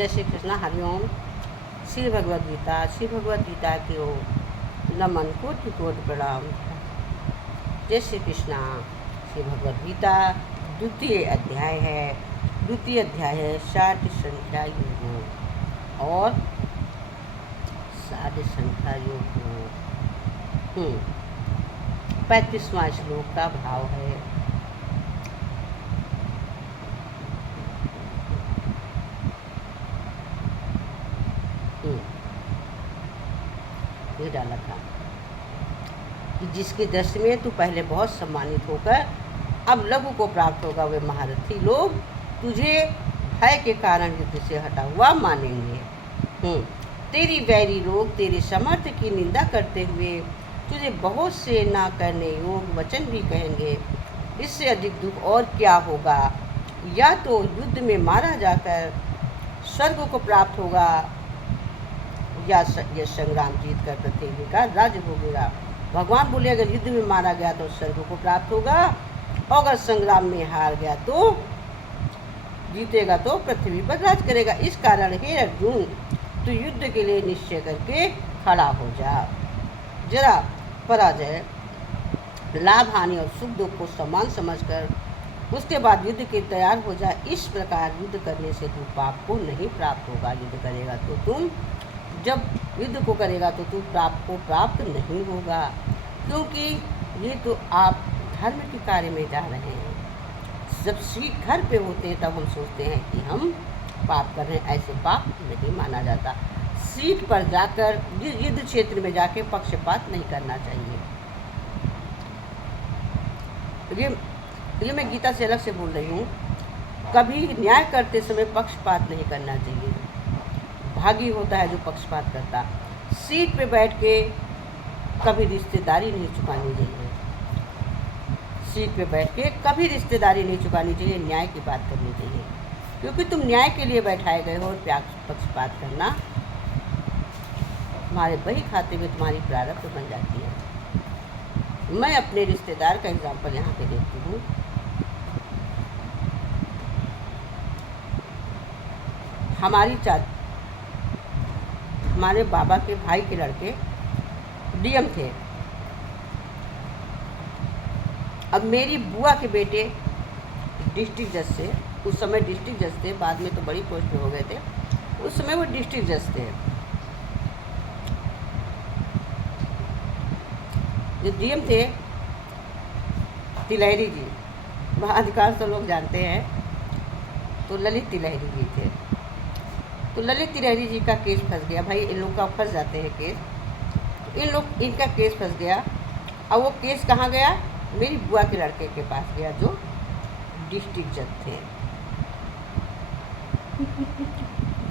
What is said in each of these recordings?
जय श्री कृष्ण, हरिओम। श्री भगवद गीता, श्री भगवद गीता की ओर नमन, कोटि कोटि प्रणाम। जय श्री कृष्ण। श्री भगवद गीता द्वितीय अध्याय है 60 संख्या योग और 60 संख्या योग 35वां श्लोक का भाव है। ये डाला था कि जिसके दृष्टि में तू पहले बहुत सम्मानित होकर अब लघु को प्राप्त होगा, वे महारथी लोग तुझे भय के कारण युद्ध से हटा हुआ मानेंगे। तेरी वैरी लोग तेरे समर्थ की निंदा करते हुए तुझे बहुत से ना करने योग वचन भी कहेंगे। इससे अधिक दुख और क्या होगा? या तो युद्ध में मारा जाकर स्वर्ग को प्राप्त होगा या संग्राम जीत कर पृथ्वी का राज्य भोगेगा। भगवान बोले अगर युद्ध में मारा गया तो स्वर्ग को प्राप्त होगा और अगर संग्राम में हार गया तो जीतेगा तो पृथ्वी पर राज करेगा। इस कारण हे अर्जुन, तू युद्ध के लिए निश्चय करके खड़ा हो जा। जरा पराजय, लाभ, हानि और सुख दुख को समान समझकर उसके बाद युद्ध के तैयार हो जा। इस प्रकार युद्ध करने से तू पाप को नहीं प्राप्त होगा। युद्ध करेगा तो तुम जब युद्ध को करेगा तो तू पाप को प्राप्त नहीं होगा, क्योंकि ये तो आप धर्म के कार्य में जा रहे हैं। जब सीट घर पे होते हैं तब हम सोचते हैं कि हम पाप कर रहे हैं। ऐसे पाप नहीं माना जाता। सीट पर जाकर युद्ध क्षेत्र में जाके पक्षपात नहीं करना चाहिए। ये मैं गीता से अलग से बोल रही हूँ। कभी न्याय करते समय पक्षपात नहीं करना चाहिए। भागी होता है जो पक्षपात करता। सीट पे बैठ के कभी रिश्तेदारी नहीं चुकानी चाहिए। सीट पे बैठ के कभी रिश्तेदारी नहीं चुकानी चाहिए। न्याय की बात करनी चाहिए, क्योंकि तुम न्याय के लिए बैठाए गए हो और पक्षपात करना तुम्हारे बही खाते में तुम्हारी प्रारब्ध बन जाती है। मैं अपने रिश्तेदार का एग्जाम्पल यहाँ पे देती हूँ। हमारे बाबा के भाई के लड़के डीएम थे। अब मेरी बुआ के बेटे डिस्ट्रिक्ट जज से, उस समय डिस्ट्रिक्ट जज थे, बाद में तो बड़ी पोस्ट पे हो गए थे, उस समय वो डिस्ट्रिक्ट जज थे। जो डीएम थे तिलहरी जी, अधिकांश तो लोग जानते हैं, तो ललित तिलहरी जी थे। तो ललित तिलहरी जी का केस फंस गया। भाई इन लोग का फंस जाते हैं केस, इनका केस फंस गया। अब वो केस कहाँ गया? मेरी बुआ के लड़के के पास गया जो डिस्ट्रिक्ट जज थे।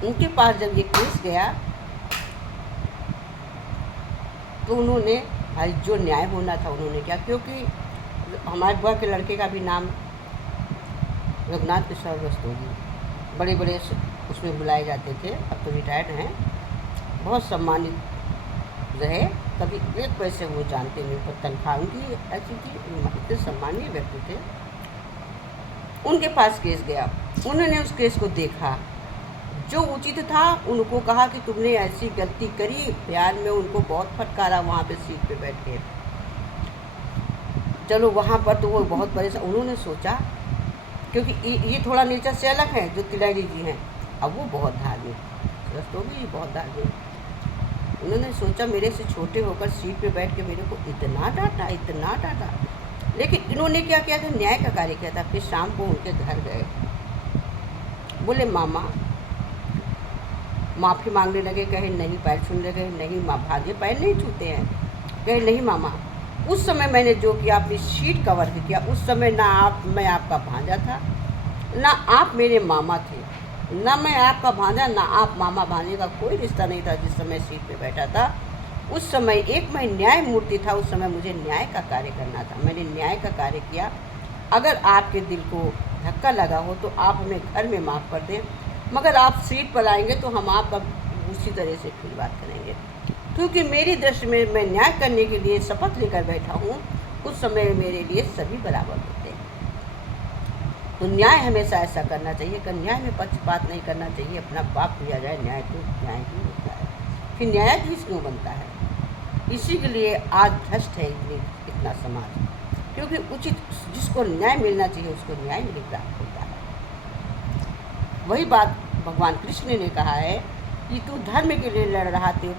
उनके पास जब ये केस गया तो उन्होंने भाई जो न्याय होना था उन्होंने किया, क्योंकि हमारे बुआ के लड़के का भी नाम रघुनाथ किशोर रस्तोगी, बड़े बड़े उसमें बुलाए जाते थे। अब तो रिटायर्ड हैं, बहुत सम्मानित रहे। कभी एक पैसे वो जानते नहीं, पर तनख्वाह उनकी ऐसी थी, इतने सम्मानीय व्यक्ति थे। उनके पास केस गया। उन्होंने उस केस को देखा, जो उचित था उनको कहा कि तुमने ऐसी गलती करी। प्यार में उनको बहुत फटकारा वहाँ पे सीट पे बैठ के। चलो वहाँ पर तो वो बहुत परेशान। उन्होंने सोचा, क्योंकि ये थोड़ा नेचर से अलग है जो तिलहरी जी हैं, अब वो बहुत धार्मिक, रस्तोगी बहुत धार्मिक। उन्होंने सोचा मेरे से छोटे होकर सीट पे बैठ के मेरे को इतना डांटा। लेकिन इन्होंने क्या किया था? न्याय का कार्य किया था। फिर शाम को उनके घर गए, बोले मामा, माफ़ी मांगने लगे। कहे नहीं, पैर छूने लगे। नहीं माँ, भागे पैर नहीं छूते हैं। कहे नहीं मामा, उस समय मैंने जो किया, अपनी सीट का वर्क किया, उस समय ना मैं आपका भांजा था, ना आप मेरे मामा थे, ना मैं आपका भांजा, ना आप मामा भांजे का कोई रिश्ता नहीं था। जिस समय सीट पे बैठा था उस समय एक मैं न्याय मूर्ति था। उस समय मुझे न्याय का कार्य करना था, मैंने न्याय का कार्य किया। अगर आपके दिल को धक्का लगा हो तो आप हमें घर में माफ़ कर दें, मगर आप सीट पर आएंगे तो हम आपका उसी तरह से फिर बात करेंगे, क्योंकि मेरी दृष्टि में मैं न्याय करने के लिए शपथ लेकर बैठा हूँ। उस समय मेरे लिए सभी बराबर होते हैं। तो न्याय हमेशा ऐसा करना चाहिए कि न्याय में पक्षपात नहीं करना चाहिए, अपना पाप लिया जाए, न्याय तो न्याय ही होता है। फिर न्यायाधीश क्यों बनता है? इसी के लिए आज भ्रष्ट है इतना समाज, क्योंकि उचित जिसको न्याय मिलना चाहिए उसको न्याय नहीं प्राप्त होता है। वही बात भगवान कृष्ण ने कहा है कि तू धर्म के लिए लड़ रहा थे,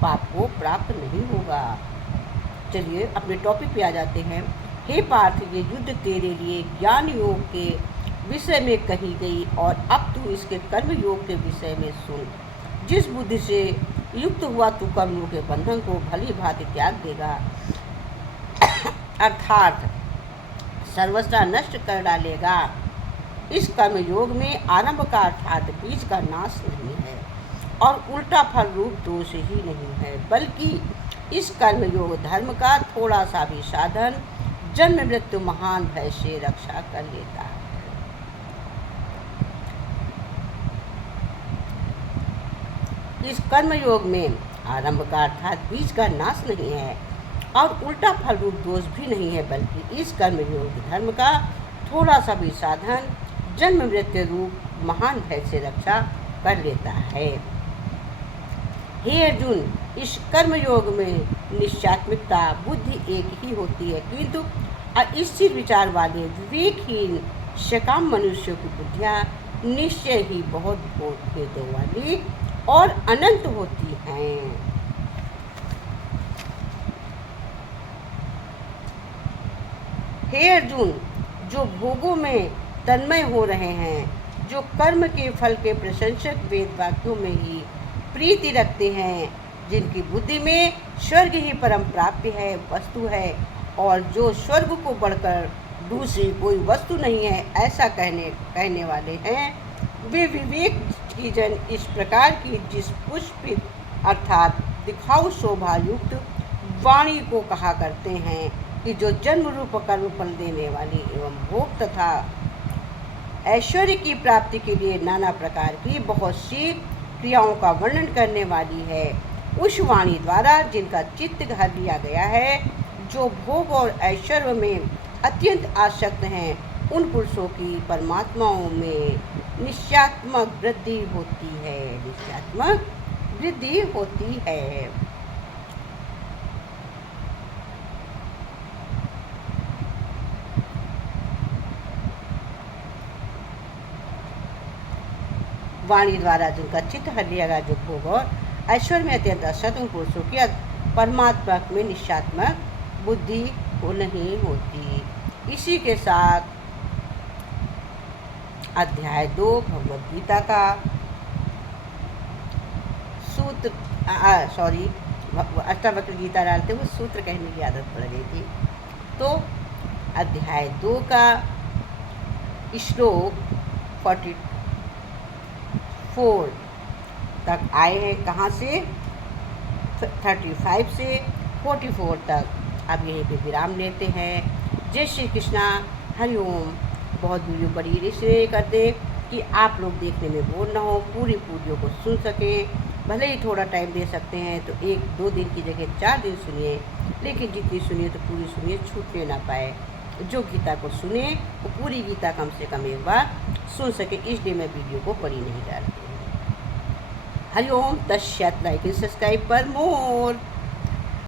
पाप को प्राप्त नहीं होगा। चलिए अपने टॉपिक पे आ जाते हैं। हे पार्थ, ये युद्ध तेरे लिए ज्ञान योग के विषय में कही गई और अब तू इसके कर्म योग के विषय में सुन। जिस बुद्धि से युक्त हुआ तू कर्मों के बंधन को भली भांति त्याग देगा, अर्थात सर्वस्व नष्ट कर डालेगा। इस कर्म योग में आरंभ का अर्थात बीज का नाश नहीं है और उल्टा फल रूप दोष ही नहीं है, बल्कि इस कर्म योग धर्म का थोड़ा सा भी साधन जन्म मृत्यु महान भय से रक्षा कर लेता है। इस कर्म योग में आरंभ का अर्थात बीज का नाश नहीं है और उल्टा फल रूप दोष भी नहीं है, बल्कि इस कर्म योग धर्म का थोड़ा सा भी साधन जन्म मृत्यु रूप महान भय से रक्षा कर लेता है। हे अर्जुन, इस कर्म योग में निश्चयात्मिकता बुद्धि एक ही होती है, किंतु अस्थिर विचार वाले विवेकहीन सकाम मनुष्यों की बुद्धियाँ निश्चय ही बहुत भेदों वाली और अनंत होती हैं। हे अर्जुन, जो भोगों में तन्मय हो रहे हैं, जो कर्म के फल के प्रशंसक वेद वाक्यों में ही प्रीति रखते हैं, जिनकी बुद्धि में स्वर्ग ही परम प्राप्य है, वस्तु है, और जो स्वर्ग को बढ़कर दूसरी कोई वस्तु नहीं है ऐसा कहने वाले हैं, वे विवेक की जन इस प्रकार की जिस पुष्पित अर्थात दिखाऊ शोभा युक्त वाणी को कहा करते हैं कि जो जन्म रूप कर्म फल देने वाली एवं भोग तथा ऐश्वर्य की प्राप्ति के लिए नाना प्रकार की बहुत सी क्रियाओं का वर्णन करने वाली है, उस वाणी द्वारा जिनका चित्त घर लिया गया है, जो भोग और ऐश्वर्य में अत्यंत आसक्त हैं, उन पुरुषों की परमात्माओं में निश्चयात्मक वृद्धि होती है, निश्चयात्मक वृद्धि होती है। वाणी द्वारा जिनका चित्त हर लिया गया, जो भोग और ऐश्वर्य में अत्यंत असत, उन पुरुषों की परमात्मा में निश्चयात्मक बुद्धि को नहीं होती। इसी के साथ अध्याय 2 भगवद गीता का सूत्र अष्टावक्र गीता डालते हुए सूत्र कहने की आदत पड़ गई थी। तो अध्याय 2 का श्लोक 44 तक आए हैं। कहाँ से? 35 से 44 तक। अब यहीं पे विराम लेते हैं। जय श्री कृष्णा, हरिओम। बहुत वीडियो बड़ी इसलिए करते कि आप लोग देखने में बोर ना हो, पूरी वीडियो को सुन सकें। भले ही थोड़ा टाइम दे सकते हैं तो 1-2 दिन की जगह 4 दिन सुनिए, लेकिन जितनी सुनिए तो पूरी सुनिए, छूटने ना पाए। जो गीता को सुने वो पूरी गीता कम से कम एक बार सुन सके, इसलिए मैं वीडियो को बड़ी नहीं डालती हूँ। हरिओम तस्सत्। लाइक एंड सब्सक्राइब पर मोर।